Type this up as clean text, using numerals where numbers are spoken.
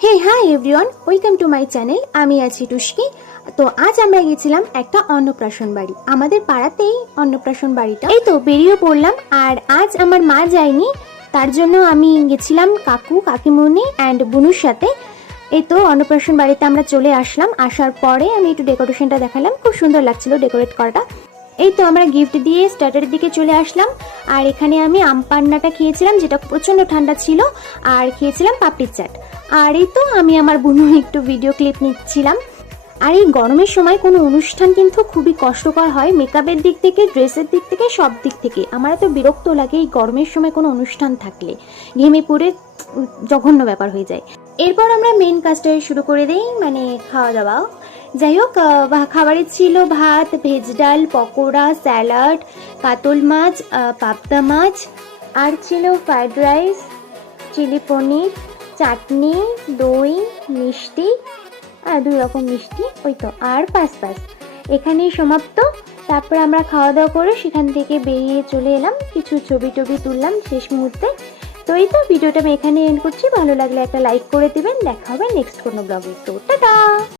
Hey hi everyone, welcome to my channel. আমি আছি টুস্কি। তো আজ আমরা গেছিলাম একটা অন্নপ্রাশন বাড়ি, আমাদের পাড়াতেই অন্নপ্রাশন বাড়িটা। এই তো বেরিয়ে পড়লাম। আর আজ আমার মা যায়নি, তার জন্য আমি গেছিলাম কাকু কাকিমুনি অ্যান্ড বুনুর সাথে। এই তো অন্নপ্রাশন বাড়িতে আমরা চলে আসলাম। আসার পরে আমি একটু ডেকোরেশনটা দেখালাম, খুব সুন্দর লাগছিল ডেকোরেট করাটা। এই তো আমরা গিফট দিয়ে স্টার্টারের দিকে চলে আসলাম। আর এখানে আমি আম পান্নাটা খেয়েছিলাম, যেটা প্রচণ্ড ঠান্ডা ছিল, আর খেয়েছিলাম পাপড়ির চাট। আর এই তো আমি আমার বোন একটু ভিডিও ক্লিপ নিচ্ছিলাম। আর এই গরমের সময় কোনো অনুষ্ঠান কিন্তু খুবই কষ্টকর হয়, মেকআপের দিক থেকে, ড্রেসের দিক থেকে, সব দিক থেকে। আমার এত বিরক্ত লাগে এই গরমের সময় কোনো অনুষ্ঠান থাকলে, ঘেমে পড়ে জঘন্য ব্যাপার হয়ে যায়। এরপর আমরা মেন কাজটা শুরু করে দিই, মানে খাওয়া দাওয়া। যাই হোক, খাবারে ছিল ভাত, ভেজ ডাল, পকোড়া, স্যালাড, কাতল মাছ, পাবদা মাছ, আর ছিল ফ্রাইড রাইস, চিলি পনির, চাটনি, দই, মিষ্টি, আর 2 রকম মিষ্টি, ওই তো, আর পাঁচ এখানেই সমাপ্ত। তারপর আমরা খাওয়া দাওয়া করে সেখান থেকে বেরিয়ে চলে এলাম, কিছু ছবি টবি তুললাম শেষ মুহূর্তে। তো এই তো ভিডিওটা আমি এখানে এন্ড করছি। ভালো লাগলে একটা লাইক করে দিবেন। দেখা হবে নেক্সট কোনো ব্লগে। তো টাটা।